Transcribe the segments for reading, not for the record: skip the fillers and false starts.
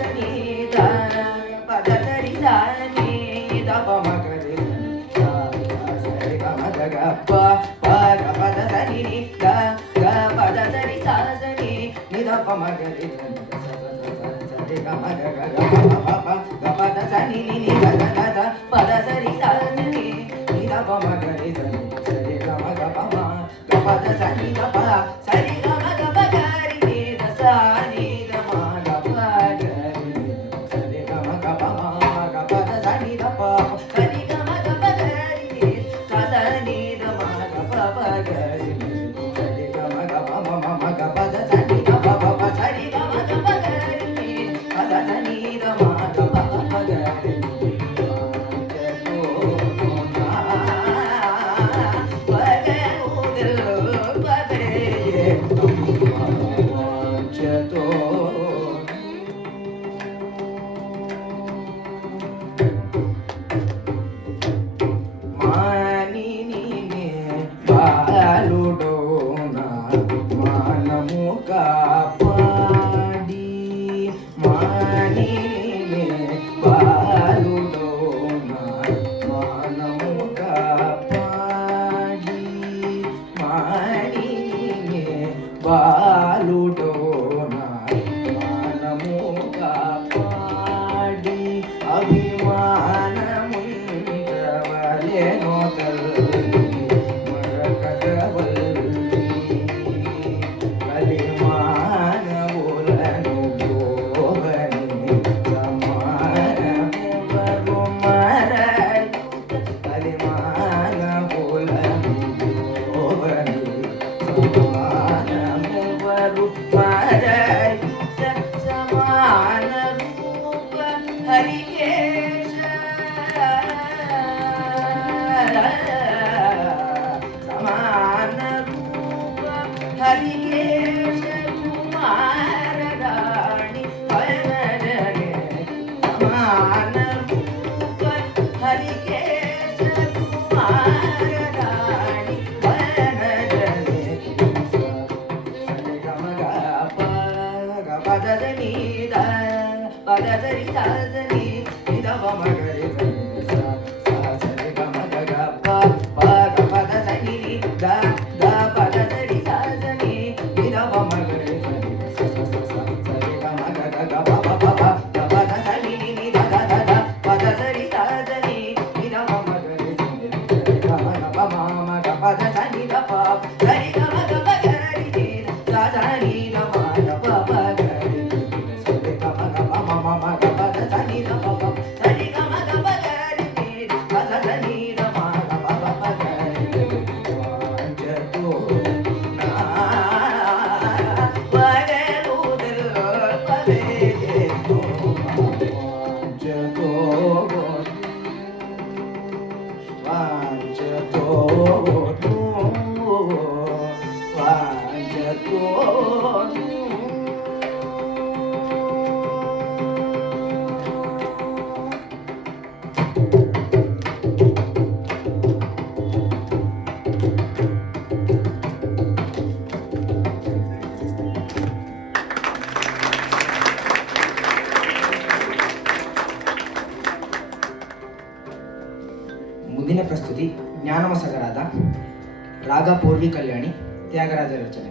ಸನಿ the ಪದ ಸರಿ the ನೀ ದ ಪ ಮ ಗ ರಿ ಸರಿ ಗ ಮ ಗ ಗ ಪ ಪ ಗ ಪದ ಸನಿ ನಿ ದ ಗ ಪದ ಸರಿ ಸ ಸನಿ ನಿ ದ ಪ ಮ ಗ ರಿ ಸರಿ ಗ ಮ ಗ ಗ ಗ ಪ ಪ ಗ ಪದ ಸನಿ ನಿ ನಿ ದ ದ ದ ಪದ ಸರಿ ಸ ಸನಿ ನಿ ದ ಪ ಮ ಗ ರಿ ಸರಿ ಗ ಮ ಗ ಪ ಮ ಗ ಪದ ಸನಿ ದ ಪ ಸರಿ ಗ ಮ ಗ ಪ ಗ ರಿ ನಿ ದ ಸ ನಿ ದ ಮ ಗ ಪ ಗ ರಿ ಸರಿ ಗ ಮ ಗ ಪ ಮ ಗ ಪದ ಸನಿ ದ ಪ ಸರಿ ಗ ಮ ಗ ಪ ಗ ರಿ ನಿ ಸ ಸ ನಿ ದ ಮ ಗ ಪ ಪ ಗ ರಿ ಸರಿ ಗ ಮ ಗ ಪ ಮ ಮ ಗ ಪದ ಸನಿ ದ ಪ ಪ ಪ ಸರಿ ಗ ಮ ಗ ಪ ಗ ರಿ ನಿ ಸ ಸ ನಿ ದ ಮ ಗ ಪ ಪ ಗ ರಿ ಮುಂದಿನ ಪ್ರಸ್ತುತಿ ಜ್ಞಾನಮಸಗರಾದ ರಾಗ ಪೂರ್ವಿ ಕಲ್ಯಾಣಿ ತ್ಯಾಗರಾಜ ರಚನೆ.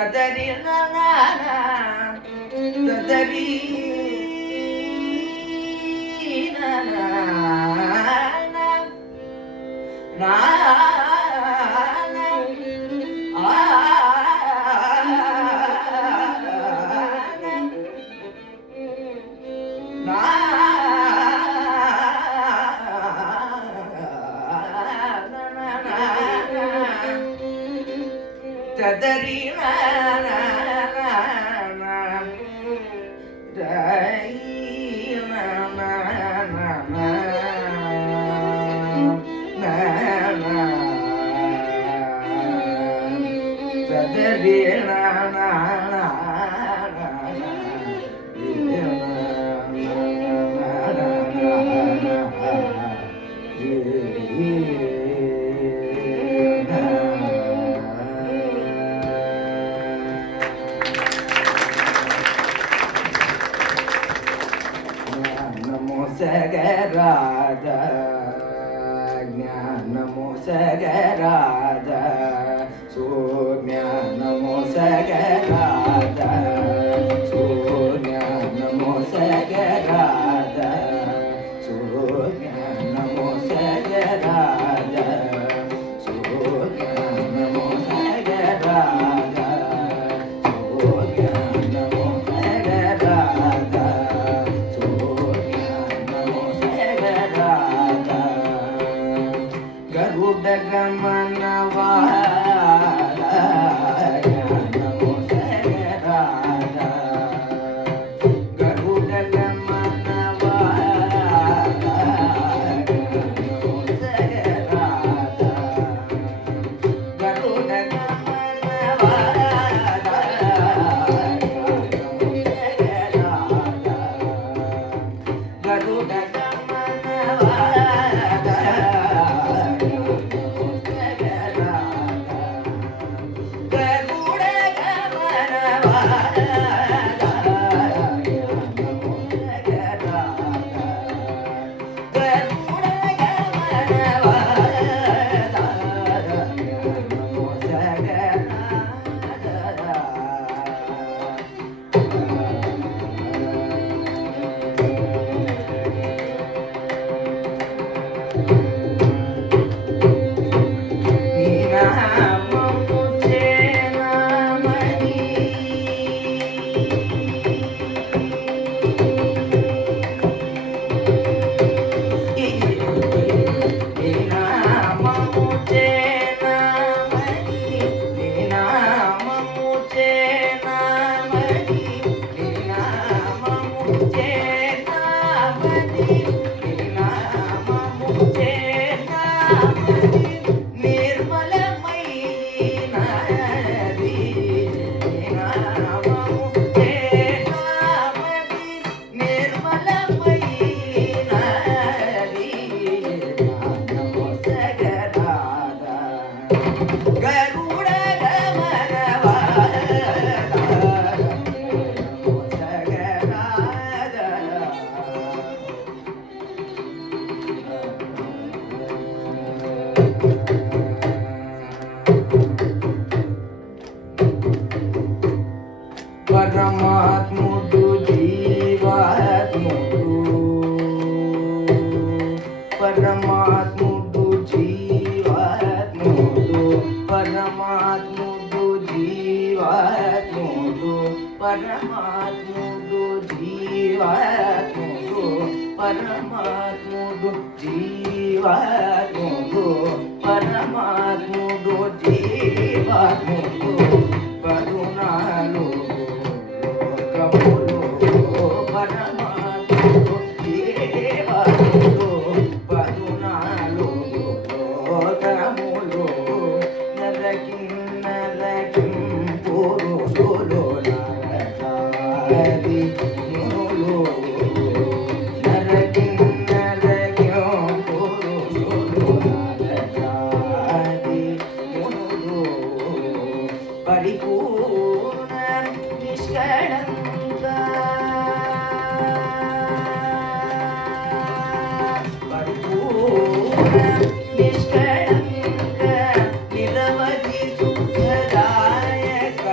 ತದರಿ ತದರಿ ನಾ ತದರಿ ಸಗರಾದ ಜ್ಞಾನಮೋ ಸಗರಾದ ಸುಜ್ಞಾನಮೋ ಸಗರಾದ ಸುಜ್ಞಾನಮೋ ಸಗರಾದ ಸುಜ್ಞಾನಮೋ ಸಗರಾದ ಸುಜ್ಞಾನಮೋ ಸಗರಾದ ಸುಜ್ಞಾನಮೋ ಸಗರಾದ ಗರುಡ ಗಮನವಾದ ಜ್ಞಾನಮೋ ಸಗರಾದ ಗರುಡ ಗಮನವಾದ ಜ್ಞಾನಮೋ ಸಗರಾದ ಗರುಡ ಗಮನವಾದ ಜ್ಞಾನಮೋ ಸಗರಾದ ಗರುಡ ಪರಮಾತ್ಮುಡು ಜೀವಾತ್ಮುಡು ಪರಮಾತ್ಮುಡು ಜೀವಾತ್ಮುಡು ಪರಮಾತ್ಮುಡು ಜೀವಾತ್ಮುಡು ಪರಮಾತ್ಮುಡು ಜೀವಾತ್ಮುಡು ಪರಮಾತ್ಮುಡು ಜೀವಾತ್ಮುಡು ಪರಮಾತ್ಮುಡು ಜೀವಾತ್ಮುಡು ಪರುನಾಲು ಕಮುಲು ಪರಮಾತ್ಮುಡು ಜೀವಾತ್ಮುಡು ಪರುನಾಲು ಕಮುಲು ನರಕಿಂ ಪುರುಷುಲು ನರಕಾರಿ ಮುಲು ನರಕಿಂ ಪುರುಷುಲು ನರಕಾರಿ ಮುಲು ಪರಿಪೂರ್ಣ ನಿಷ್ಕಳಂಕ ಪರಿಪೂರ್ಣ ನಿಷ್ಕಳಂಕ ನಿರವಧಿ ಸುಖದಾಯಕ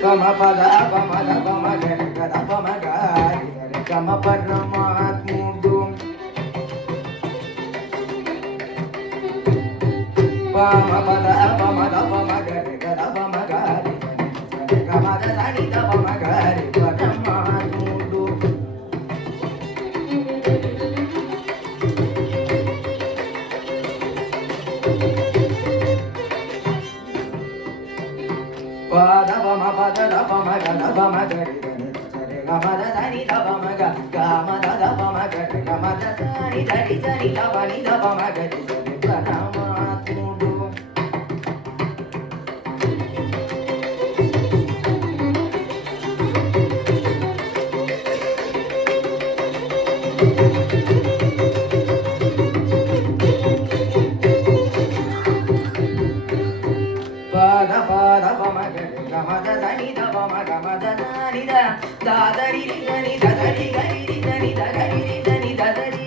Pama pada pama da pama gari gada pama gari gari gama paramatmudum pama pada pama da pama gari gada pama gari gari gama da sani da pama gari paramatmudum pada pama da pama gada pama gari gari gama da sani da pama gama da pama gari gama da sani da pani da pama gari gari paramatmudum pada pada pama gari gama da sani da pama gama da sani da dari gani da dari gani gani da gani gani da dari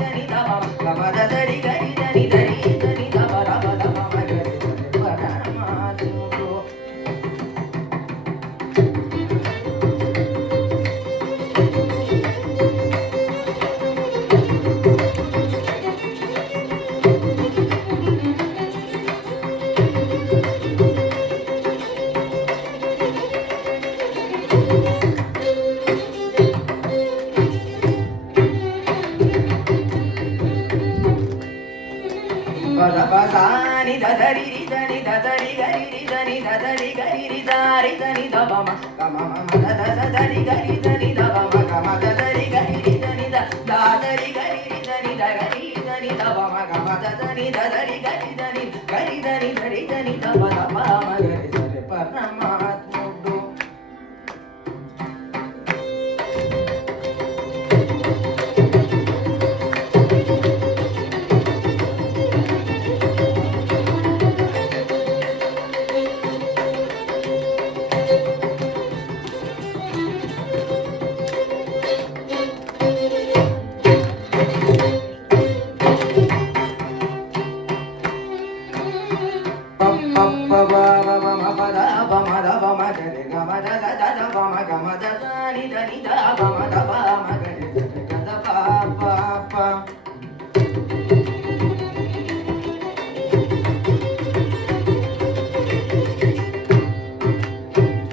gani da pama gama da dari gani gani dari da para pada pama gari paramatmudum pada pasani da dari gani da dari gani da dari gani da pama gama mama da dari gani da pama gama da dari gani da dari gani da pama gama da dari gani da pada pama gari gari paramatmudum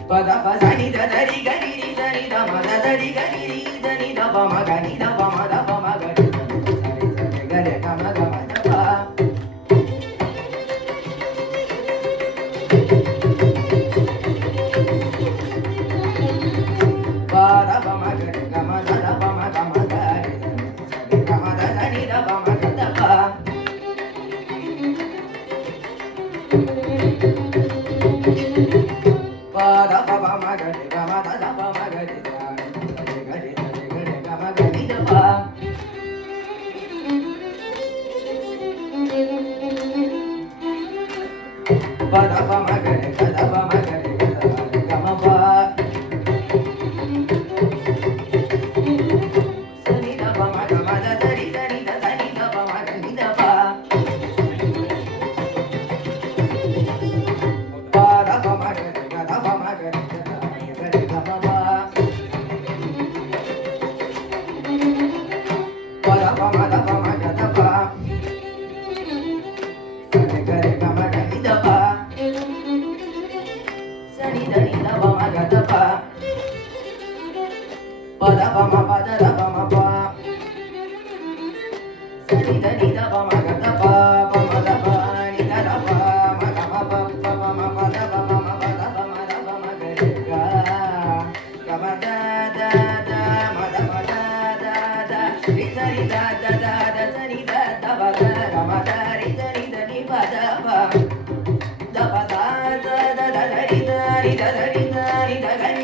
pada pasani da dari gani da ma da dari gani da pama gani da pama gani gare gama gama da pa pada pama gani gama da pama gama gari gama da gani da pama da pa pada pama gari gama da pama gari gari gama gani da pa pada pama gari gama pa sani da pama gama da dari da sani da pama gani da pa pada pama gari gari gama pa pada pama da pama gada pa sani gare gama gani da pa sani da pama gada pa pada pama da pama pa sani da pama gada pa pama da pa ni da pa ma gama pa pama pa da pama da pama gare ga gama da ma da ri da sani da pa da gama da ri ni pa da pa da pa da ri da da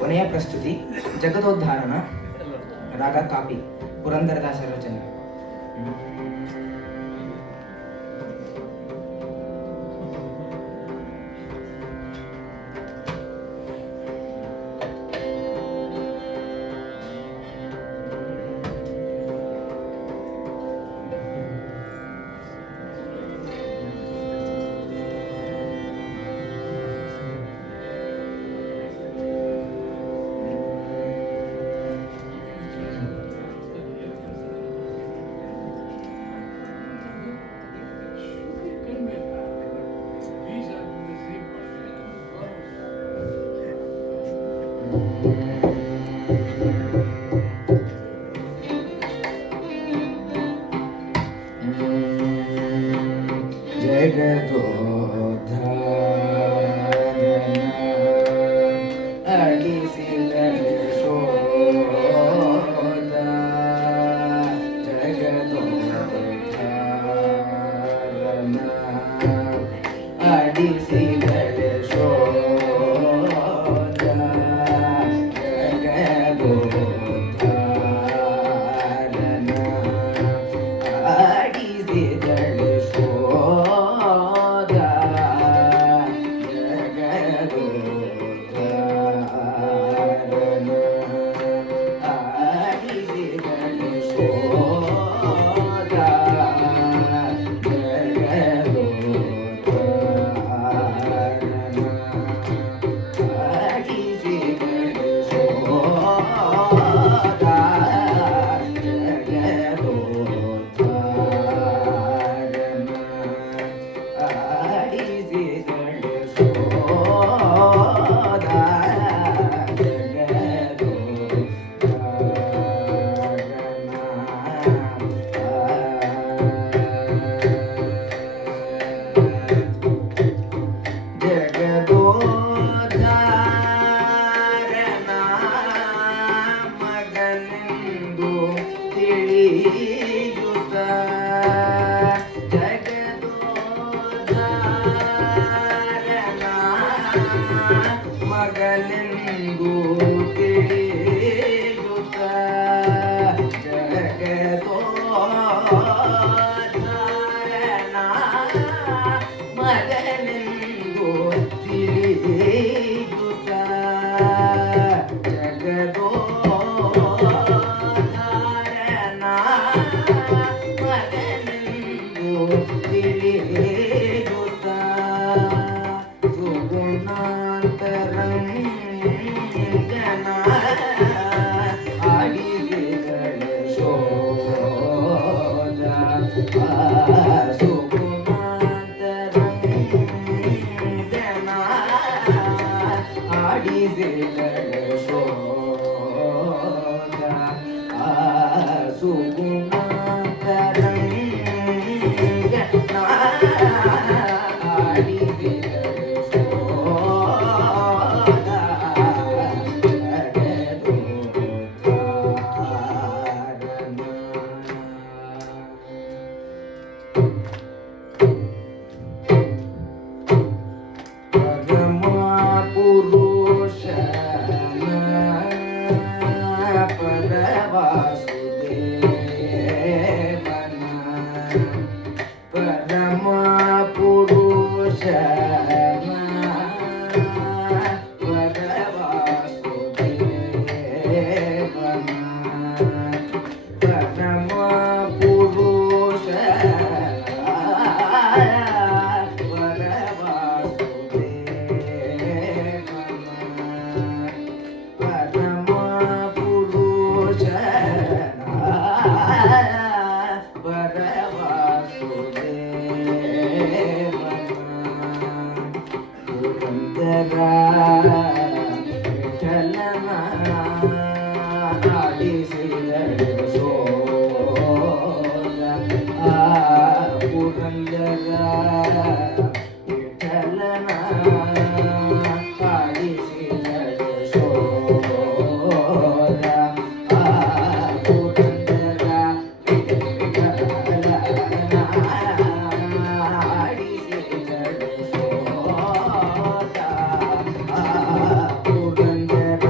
ಕೊನೆಯ ಪ್ರಸ್ತುತಿ ಜಗದೋದ್ಧಾರಣ, ರಾಗ copy, ಪುರಂದರದಾಸರ ರಚನೆ. ಪುರಂದರ ವಿಠಲನ ಆಡಿಸಿದಳು ಸೋದ ಪುರಂದರ ವಿಠಲನ ಆಡಿಸಿದಳು ಸೋದ ಪುರಂದರ ವಿಠಲನ ಆಡಿಸಿದಳು ಸೋದ ಪುರಂದರ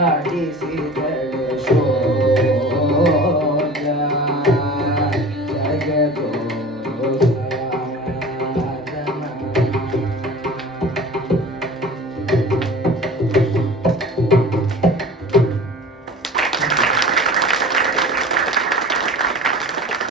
ಆಡಿಸಿದಳು